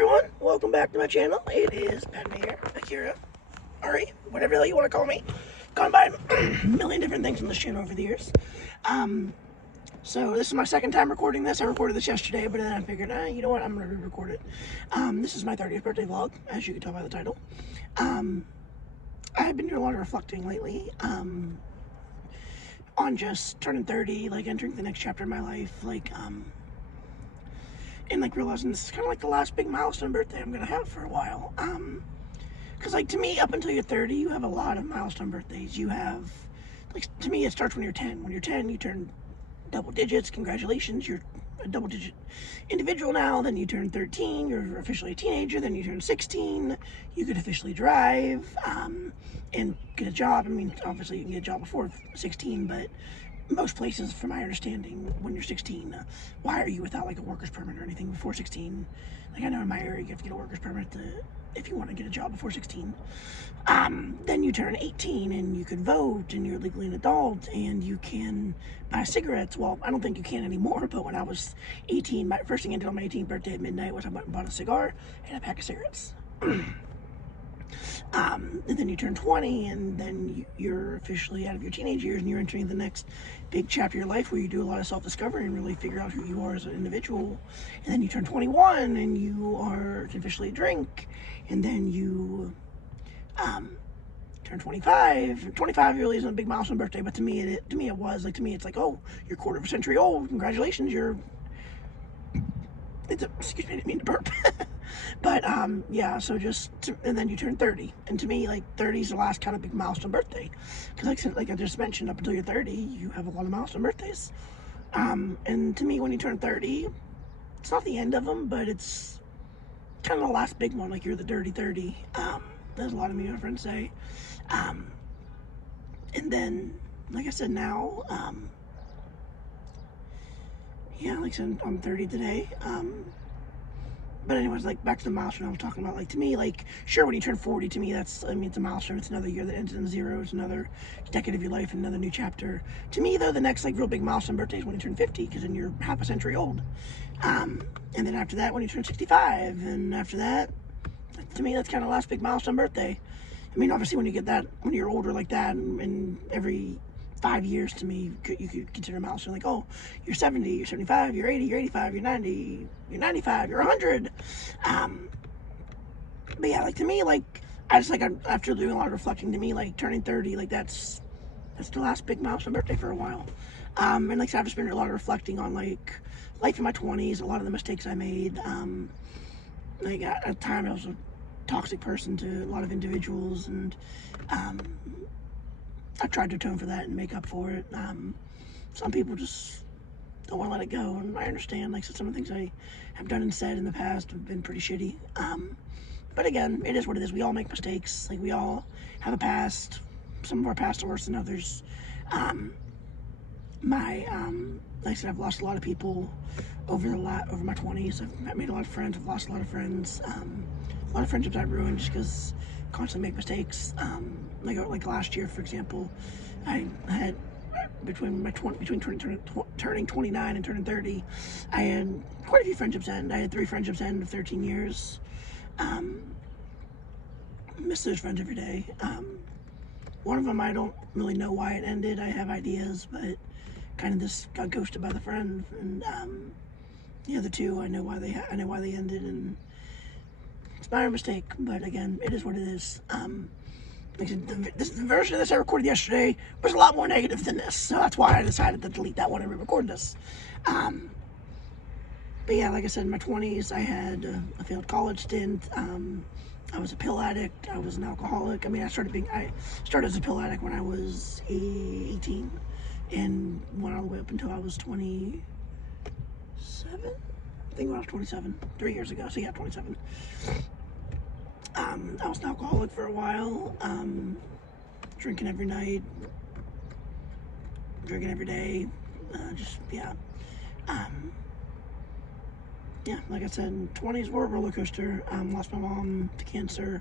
everyone, welcome back to my channel. It is Padme here, Akira, Ari, whatever the hell you want to call me. Gone by a million different things on this channel over the years. So this is my second time recording this. I recorded this yesterday, but then I figured, you know what, I'm going to re-record it. This is my 30th birthday vlog, as you can tell by the title. I've been doing a lot of reflecting lately, on just turning 30, like entering the next chapter of my life, and like realizing this is kind of like the last big milestone birthday I'm gonna have for a while. Because like to me, up until you're 30, you have a lot of milestone birthdays. You have, like, to me, it starts when you're 10. When you're 10, you turn double digits. Congratulations, you're a double digit individual now. Then you turn 13, you're officially a teenager. Then you turn 16, you could officially drive, and get a job. I mean, obviously you can get a job before 16, but most places, from my understanding, when you're 16, wire you without like a worker's permit or anything before 16. Like, I know in my area you have to get a worker's permit if you want to get a job before 16. Then you turn 18 and you can vote and you're legally an adult and you can buy cigarettes. Well, I don't think you can anymore, but when I was 18, my first thing I did on my 18th birthday at midnight was I went and bought a cigar and a pack of cigarettes. And then you turn 20, and then you're officially out of your teenage years, and you're entering the next big chapter of your life where you do a lot of self-discovery and really figure out who you are as an individual. And then you turn 21, and you can officially drink. And then you turn 25. 25 really isn't a big milestone birthday, but to me it was. Like, to me, it's like, oh, you're a quarter of a century old. Congratulations, excuse me, I didn't mean to burp. But yeah, so and then you turn 30, and to me, like, 30 is the last kind of big milestone birthday, because like I just mentioned, up until you're 30, you have a lot of milestone birthdays. And to me, when you turn 30, it's not the end of them, but it's kind of the last big one. Like, you're the dirty 30. There's a lot of me and my friends say. And then, like I said, now, yeah, like I said, I'm 30 today. But anyways, like, back to the milestone I was talking about. Like, to me, like, sure, when you turn 40, to me, it's a milestone. It's another year that ends in zero. It's another decade of your life, another new chapter. To me, though, the next, like, real big milestone birthday is when you turn 50, because then you're half a century old. And then after that, when you turn 65, and after that, to me, that's kind of the last big milestone birthday. I mean, obviously, when you're older like that, and every 5 years, to me, you could consider a milestone. Like, oh, you're 70, you're 75, you're 80, you're 85, you're 90, you're 95, you're 100. But yeah, like, to me, like, after doing a lot of reflecting, to me, like, turning 30, like, that's the last big milestone birthday for a while. And like I said, I've just been doing a lot of reflecting on, like, life in my 20s, a lot of the mistakes I made. Like, at a time I was a toxic person to a lot of individuals, and I tried to atone for that and make up for it. Some people just don't want to let it go, and I understand. Like, so some of the things I have done and said in the past have been pretty shitty. But again, it is what it is. We all make mistakes. Like, we all have a past. Some of our pasts are worse than others. Like I said, I've lost a lot of people over my 20s. I've made a lot of friends. I've lost a lot of friends. A lot of friendships I ruined just because I constantly make mistakes. Like last year, for example, I had between turning 29 and turning 30, I had quite a few friendships end. I had 3 friendships end of 13 years. Miss those friends every day. One of them, I don't really know why it ended. I have ideas, but kind of just got ghosted by the friend. And the other 2, I know why they ended, and it's my own mistake. But again, it is what it is. The version of this I recorded yesterday was a lot more negative than this, so that's why I decided to delete that one and re-record this. But yeah, like I said, in my 20s, I had a failed college stint. I was a pill addict. I was an alcoholic. I mean, I started as a pill addict when I was 18, and went all the way up until I was 27. I think when I was 27, 3 years ago. So yeah, 27. I was an alcoholic for a while, drinking every night, drinking every day, yeah. Yeah, like I said, 20s were a roller coaster. Lost my mom to cancer.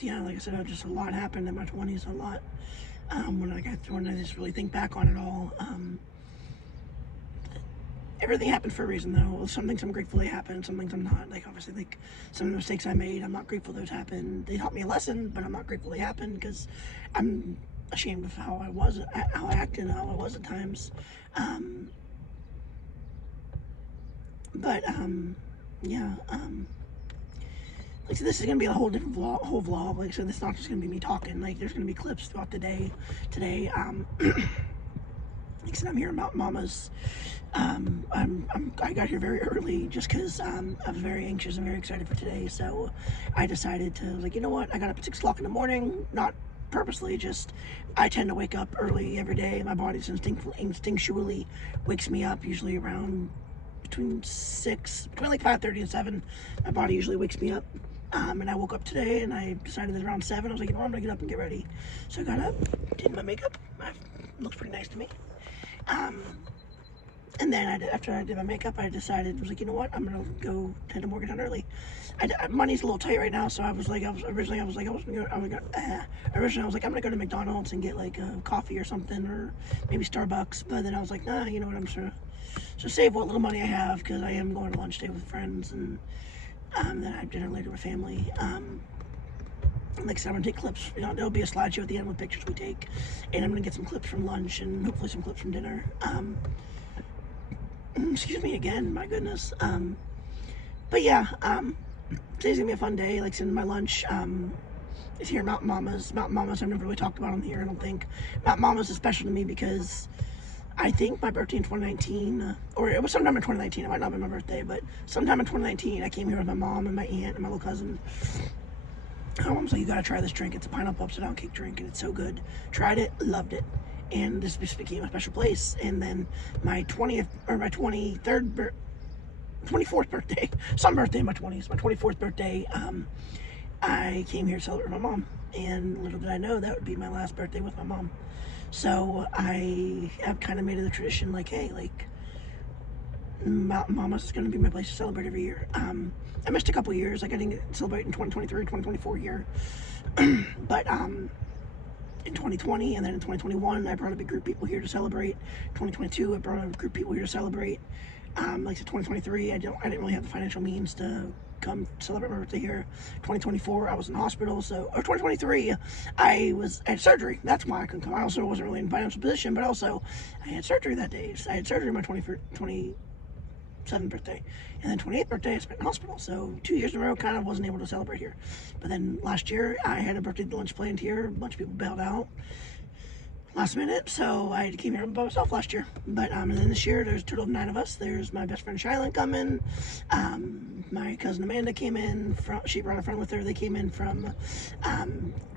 Yeah, like I said, just a lot happened in my 20s, a lot. When I just really think back on it all, everything happened for a reason, though. Some things I'm grateful they happened, some things I'm not. Like, obviously, like, some of the mistakes I made, I'm not grateful those happened. They taught me a lesson, but I'm not grateful they happened because I'm ashamed of how I acted, and how I was at times. Um, yeah, like, so this is gonna be a whole different whole vlog. Like, so this is not just gonna be me talking. Like, there's gonna be clips throughout the day today. Like I said, I'm here about Mama's. I got here very early just because I was very anxious and very excited for today. So I decided to, like, you know what? I got up at 6 o'clock in the morning, not purposely, just I tend to wake up early every day. My body's instinctually wakes me up, usually around between like 5:30 and 7. My body usually wakes me up. And I woke up today and I decided that around 7, I was like, you know what, I'm gonna get up and get ready. So I got up, did my makeup. Looks pretty nice to me. And then after I did my makeup, I decided, I was like, you know what, I'm gonna go head to Morgantown early. Money's a little tight right now, so originally I was like, I'm gonna go to McDonald's and get like a coffee or something, or maybe Starbucks. But then I was like, nah, you know what, I'm just gonna save what little money I have, because I am going to lunch day with friends, and then I have dinner later with family. Like I said, I'm gonna take clips. You know, there'll be a slideshow at the end with pictures we take, and I'm gonna get some clips from lunch and hopefully some clips from dinner. Excuse me again, my goodness. But yeah, today's gonna be a fun day. Like I said, my lunch is here at Mountain Mama's. Mountain Mama's I've never really talked about on here, I don't think. Mountain Mama's is special to me because I think my birthday in 2019, or it was sometime in 2019, it might not be my birthday, but sometime in 2019, I came here with my mom and my aunt and my little cousin. My mom's like, you gotta try this drink. It's a pineapple upside down cake drink, and it's so good. Tried it, loved it. And this just became a special place. And then my 24th birthday, some birthday in my 20s, my 24th birthday, I came here to celebrate with my mom. And little did I know that would be my last birthday with my mom. So I have kind of made it a tradition, like, hey, like, Mama's is going to be my place to celebrate every year. I missed a couple years, like I didn't get to celebrate in 2023, 2024 year. But in 2020 and then in 2021, I brought a big group of people here to celebrate. 2022, I brought a group of people here to celebrate. Like I said, 2023, I didn't really have the financial means to come celebrate my birthday here. 2024, I was in the hospital, or 2023, I had surgery. That's why I couldn't come. I also wasn't really in a financial position, but also I had surgery that day. I had surgery on my 27th birthday, and then 28th birthday I spent in hospital. So 2 years in a row, kind of wasn't able to celebrate here. But then last year I had a birthday lunch planned here. A bunch of people bailed out last minute, so I came here by myself last year. But and then this year there's a total of 9 of us. There's my best friend Shylin coming. My cousin Amanda came in. She brought a friend with her. They came in from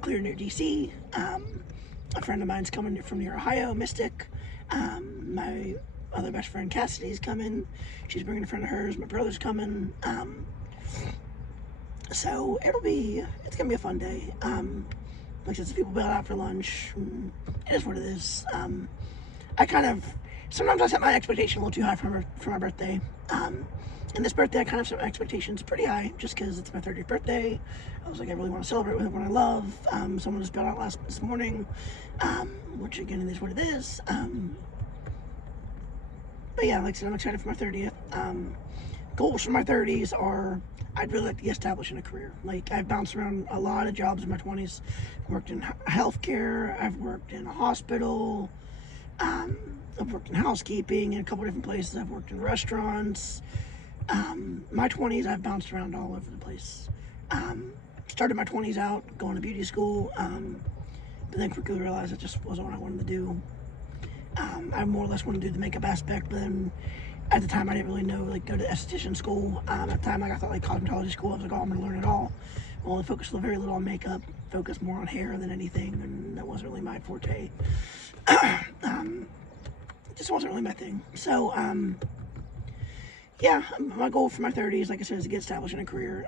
clear near DC. A friend of mine's coming from near Ohio, Mystic. My other best friend Cassidy's coming. She's bringing a friend of hers. My brother's coming. So it's gonna be a fun day. Like I said, some people bailed out for lunch. It is what it is. Sometimes I set my expectation a little too high for my birthday. And this birthday, I kind of set my expectations pretty high, just because it's my 30th birthday. I was like, I really want to celebrate with everyone I love. Someone just bailed out this morning, which again, it is what it is. But yeah, like I said, I'm excited for my 30th. Goals for my 30s are, I'd really like to get established in a career. Like, I've bounced around a lot of jobs in my 20s. I've worked in healthcare, I've worked in a hospital, I've worked in housekeeping in a couple different places, I've worked in restaurants. My 20s, I've bounced around all over the place. Started my 20s out going to beauty school, but then quickly realized it just wasn't what I wanted to do. I more or less wanted to do the makeup aspect, but then at the time I didn't really know, like, go to esthetician school. At the time I thought like cosmetology school, I was like, oh, I'm gonna learn it all. Well, I focused very little on makeup, focused more on hair than anything, and that wasn't really my forte. It just wasn't really my thing. So, yeah, my goal for my 30s, like I said, is to get established in a career.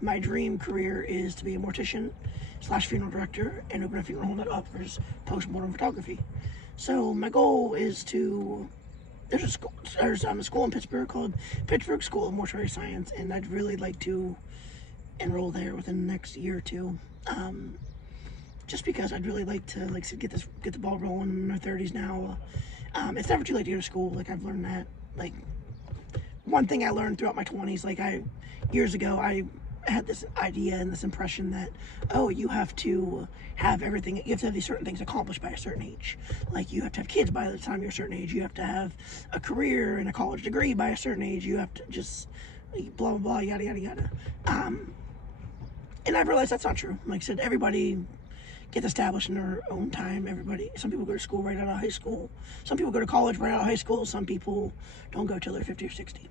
My dream career is to be a mortician / funeral director and open a funeral home that offers post-mortem photography. So my goal is there's a school in Pittsburgh called Pittsburgh School of Mortuary Science, and I'd really like to enroll there within the next year or two. Just because I'd really like to, get the ball rolling in my 30s now. It's never too late to go to school. Like, I've learned that. Like, one thing I learned throughout my 20s, like years ago, I had this idea and this impression that, oh, you have to have everything, you have to have these certain things accomplished by a certain age. Like, you have to have kids by the time you're a certain age, you have to have a career and a college degree by a certain age, you have to just blah, blah, blah, yada, yada, yada. And I realized that's not true. Like I said, everybody gets established in their own time. Some people go to school right out of high school. Some people go to college right out of high school. Some people don't go till they're 50 or 60.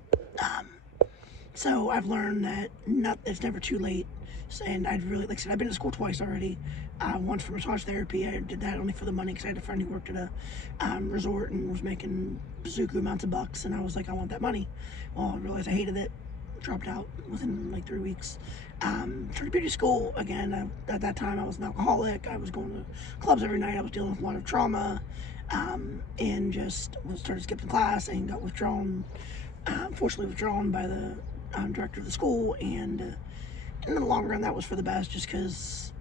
So I've learned that it's never too late. And I'd really, like I said, I've been to school twice already. Once for massage therapy. I did that only for the money because I had a friend who worked at a resort and was making bazooka amounts of bucks. And I was like, I want that money. Well, I realized I hated it. Dropped out within like 3 weeks. Started beauty school again. At that time, I was an alcoholic. I was going to clubs every night. I was dealing with a lot of trauma, and just started skipping class and got withdrawn. Fortunately, withdrawn by the director of the school, and in the long run, that was for the best. Just because,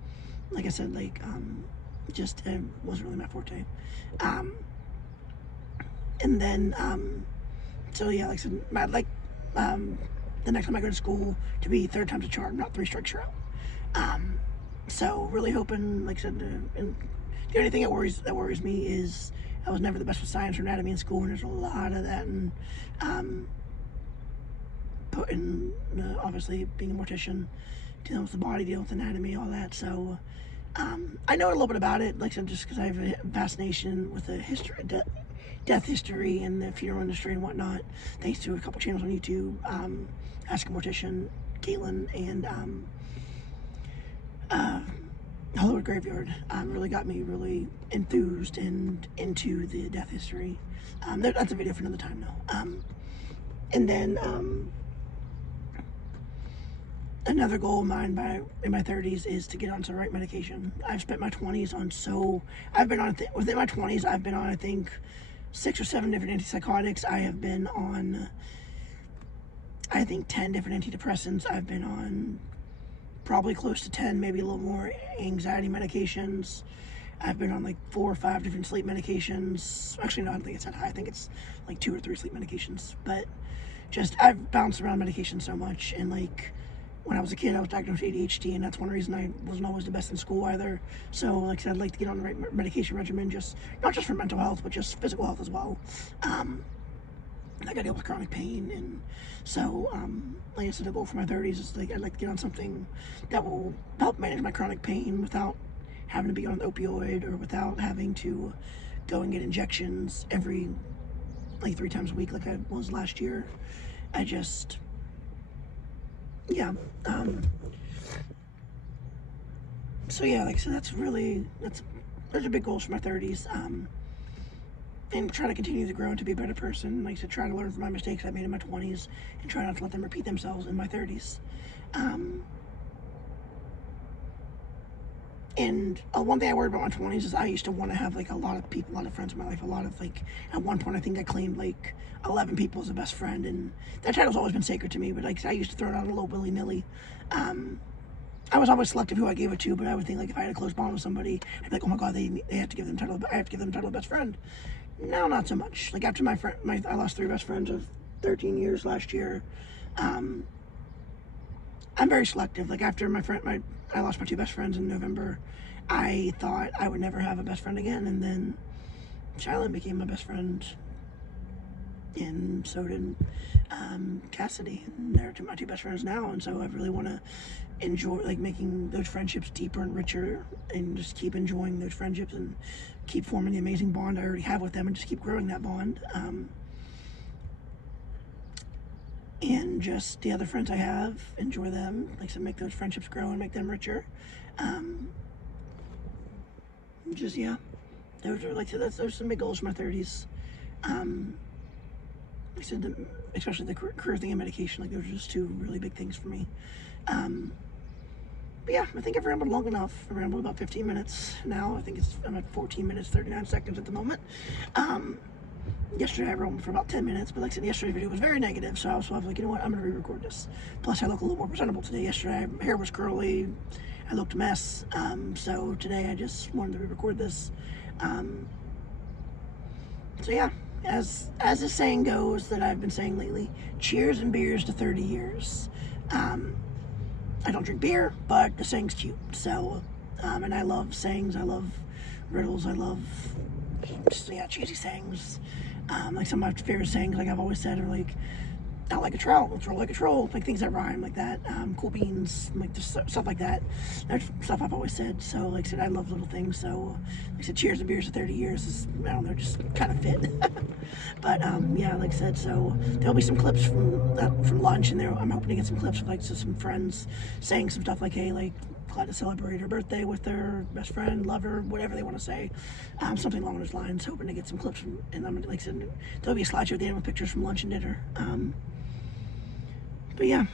like I said, like just it wasn't really my forte. And then, so yeah, like I said, the next time I go to school to be 3rd time's a charm, not 3 strikes you're out. So really hoping, like I said, and the only thing that worries me is I was never the best with science or anatomy in school, and there's a lot of that, and obviously being a mortician, dealing with the body, dealing with anatomy, all that. So I know a little bit about it, like I said, just because I have a fascination with the history, death history and the funeral industry and whatnot, thanks to a couple channels on YouTube, Ask a Mortician, Caitlin, and Hollywood Graveyard, really got me really enthused and into the death history. That's a video for another time though. And then another goal of mine in my 30s is to get onto the right medication. I've spent my 20s on within my 20s, I've been on, I think, 6 or 7 different antipsychotics. I have been on, I think, 10 different antidepressants. I've been on probably close to 10, maybe a little more, anxiety medications. I've been on like 4 or 5 different sleep medications. Actually, no, I don't think it's that high. I think it's like 2 or 3 sleep medications. But just, I've bounced around medication so much. And like, when I was a kid, I was diagnosed with ADHD, and that's one reason I wasn't always the best in school either. So, like I said, I'd like to get on the right medication regimen, not just for mental health, but just physical health as well. I got to deal with chronic pain, and so, like I said, the goal for my 30s is like I'd like to get on something that will help manage my chronic pain without having to be on an opioid, or without having to go and get injections every, like 3 times a week like I was last year. So yeah, like I said, those are big goals for my 30s. And try to continue to grow and to be a better person. Like I said, try to learn from my mistakes I made in my 20s and try not to let them repeat themselves in my 30s. And one thing I worried about in my 20s is I used to want to have like a lot of people, a lot of friends in my life, at one point I think I claimed like 11 people as a best friend, and that title's always been sacred to me, but like I used to throw it out a little willy-nilly. I was always selective who I gave it to, but I would think like if I had a close bond with somebody, I'd be like, oh my god, they have to give them title, I have to give them title of best friend. No, not so much. Like after I lost 3 best friends of 13 years last year. I'm very selective. Like after I lost my 2 best friends in November, I thought I would never have a best friend again, and then Charlotte became my best friend, and so did Cassidy, and they're my 2 best friends now. And so I really want to enjoy like making those friendships deeper and richer, and just keep enjoying those friendships and keep forming the amazing bond I already have with them, and just keep growing that bond. And just the other friends I have, enjoy them, like I said, make those friendships grow and make them richer. Those are some big goals for my 30s. Like I said, especially the career thing and medication, like those are just 2 really big things for me. But yeah, I think I've rambled long enough. I rambled about 15 minutes now. I think I'm at 14 minutes, 39 seconds at the moment. Yesterday I rambled for about 10 minutes, but like I said, yesterday's video was very negative, so I was like, you know what, I'm going to re-record this. Plus, I look a little more presentable today. Yesterday, my hair was curly, I looked a mess, so today I just wanted to re-record this. So yeah, as the saying goes that I've been saying lately, cheers and beers to 30 years. I don't drink beer, but the saying's cute. So, and I love sayings. I love riddles. I love just, yeah, cheesy sayings. Like some of my favorite sayings, like I've always said, are like, out like a troll, troll like a troll, like things that rhyme like that. Cool beans, like just stuff like that. That's stuff I've always said. So, like I said, I love little things. So, like I said, cheers and beers for 30 years is, I don't know, just kind of fit. But yeah, like I said, so there'll be some clips from lunch, and there I'm hoping to get some clips of like some friends saying some stuff like, hey, like, glad to celebrate her birthday with their best friend, lover, whatever they want to say, something along those lines. Hoping to get some clips from, and I'm like I said, there'll be a slideshow at the end with pictures from lunch and dinner. But yeah,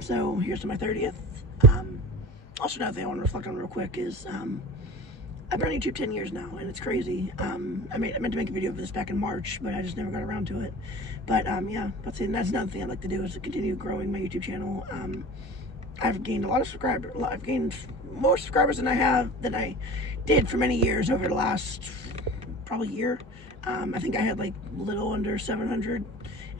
so here's to my 30th. Also, another thing I want to reflect on real quick is I've been on YouTube 10 years now, and it's crazy. I meant to make a video of this back in March, but I just never got around to it. But yeah, that's another thing I'd like to do, is to continue growing my YouTube channel. I've gained a lot of subscribers. I've gained more subscribers than I did for many years over the last probably year. I think I had like little under 700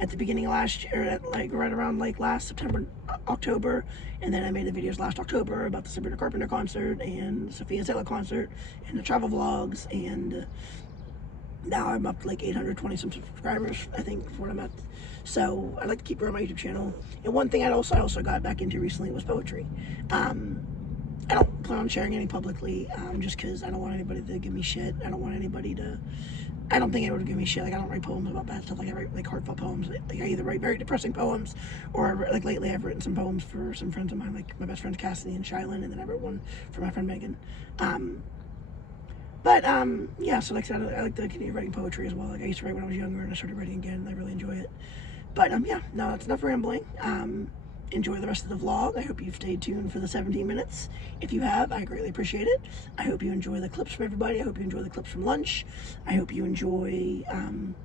at the beginning of last year, like right around like last September, October, and then I made the videos last October about the Sabrina Carpenter concert and Sophia Zella concert and the travel vlogs, and now I'm up to like 820 some subscribers, I think, for what I'm at. So I'd like to keep growing my YouTube channel. And one thing I also got back into recently was poetry. I don't plan on sharing any publicly, just because I don't want anybody to give me shit. I don't think anyone would give me shit. Like, I don't write poems about bad stuff. Like, I write like heartfelt poems. Like, I either write very depressing poems, or like lately I've written some poems for some friends of mine, like my best friends Cassidy and Shylin, and then I wrote one for my friend Megan. Yeah, so like I said, I like to continue writing poetry as well. Like, I used to write when I was younger, and I started writing again, and I really enjoy it. But yeah, no, that's enough rambling. Enjoy the rest of the vlog. I hope you've stayed tuned for the 17 minutes. If you have, I greatly appreciate it. I hope you enjoy the clips from everybody. I hope you enjoy the clips from lunch. I hope you enjoy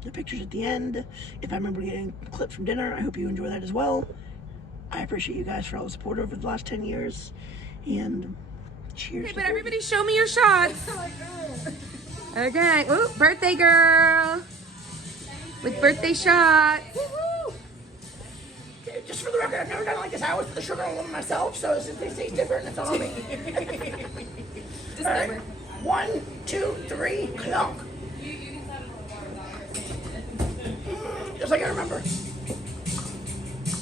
the pictures at the end. If I remember getting clips from dinner, I hope you enjoy that as well. I appreciate you guys for all the support over the last 10 years. And cheers. Okay, but everybody show me your shots. Okay. Ooh, birthday girl. With birthday shot. Just for the record, I've never done it like this. I always put the sugar on one myself, so since they taste different, it's on me. All right. 1, 2, 3, clock. Just like I remember.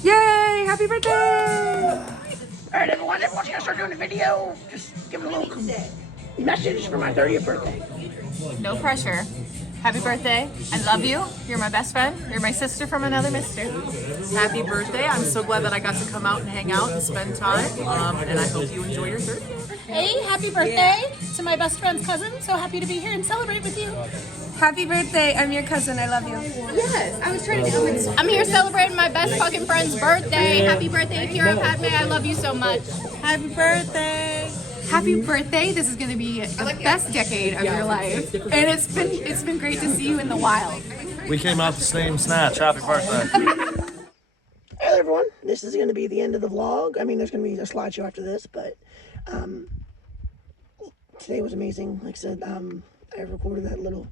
Yay! Happy birthday! All right, everyone's gonna start doing the video. Just give it a little message for my 30th birthday. No pressure. Happy birthday. I love you. You're my best friend. You're my sister from another mister. Happy birthday. I'm so glad that I got to come out and hang out and spend time. And I hope you enjoy your 30th. Hey, happy birthday to my best friend's cousin. So happy to be here and celebrate with you. Happy birthday. I'm your cousin. I love you. Yes, I was trying to do I'm here celebrating my best fucking friend's birthday. Happy birthday, Kira Padme. I love you so much. Happy birthday. Happy birthday. This is going to be the best decade of your life. And it's been great to see you in the wild. We came out the same snatch. Happy birthday. Hey everyone, this is going to be the end of the vlog. I mean, there's going to be a slideshow after this, but today was amazing. Like I said, I recorded that little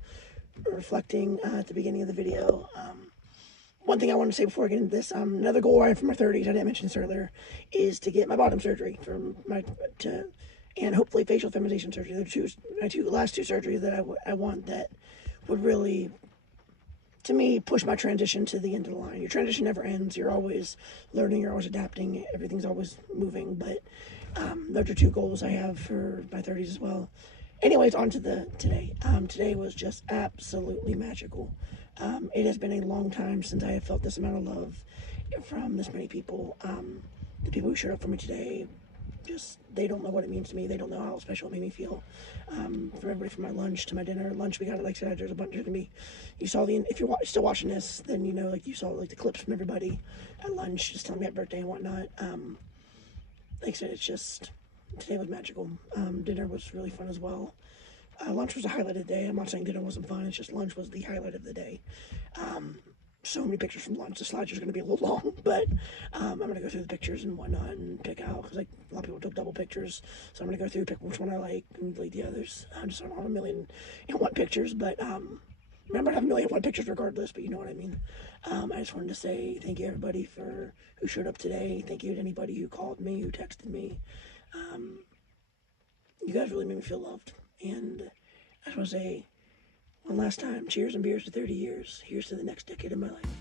reflecting at the beginning of the video. One thing I want to say before I get into this, another goal I have for my 30s, I didn't mention this earlier, is to get my bottom surgery and hopefully facial feminization surgery. They're my last two surgeries that I want that would really, to me, push my transition to the end of the line. Your transition never ends. You're always learning. You're always adapting. Everything's always moving. But those are two goals I have for my 30s as well. Anyways, on to today. Today was just absolutely magical. It has been a long time since I have felt this amount of love from this many people. The people who showed up for me today, just, they don't know what it means to me. They don't know how special it made me feel. From everybody from my lunch to my dinner. Lunch, we got it, like I said, there's a bunch of me. You saw if you're still watching this, then you know, like, you saw like the clips from everybody at lunch, just telling me happy birthday and whatnot. Like I said, it's just, today was magical. Dinner was really fun as well. Lunch was a highlight of the day. I'm not saying dinner wasn't fun, it's just lunch was the highlight of the day. So many pictures from lunch. The slides are going to be a little long, but I'm going to go through the pictures and whatnot and pick out, because like a lot of people took double pictures, so I'm going to go through, pick which one I like and delete the others. I just don't have a million and one pictures, but Remember, I have a million fun pictures regardless, but you know what I mean. I just wanted to say thank you everybody for who showed up today. Thank you to anybody who called me, who texted me. You guys really made me feel loved. And I just want to say one last time, cheers and beers to 30 years. Here's to the next decade of my life.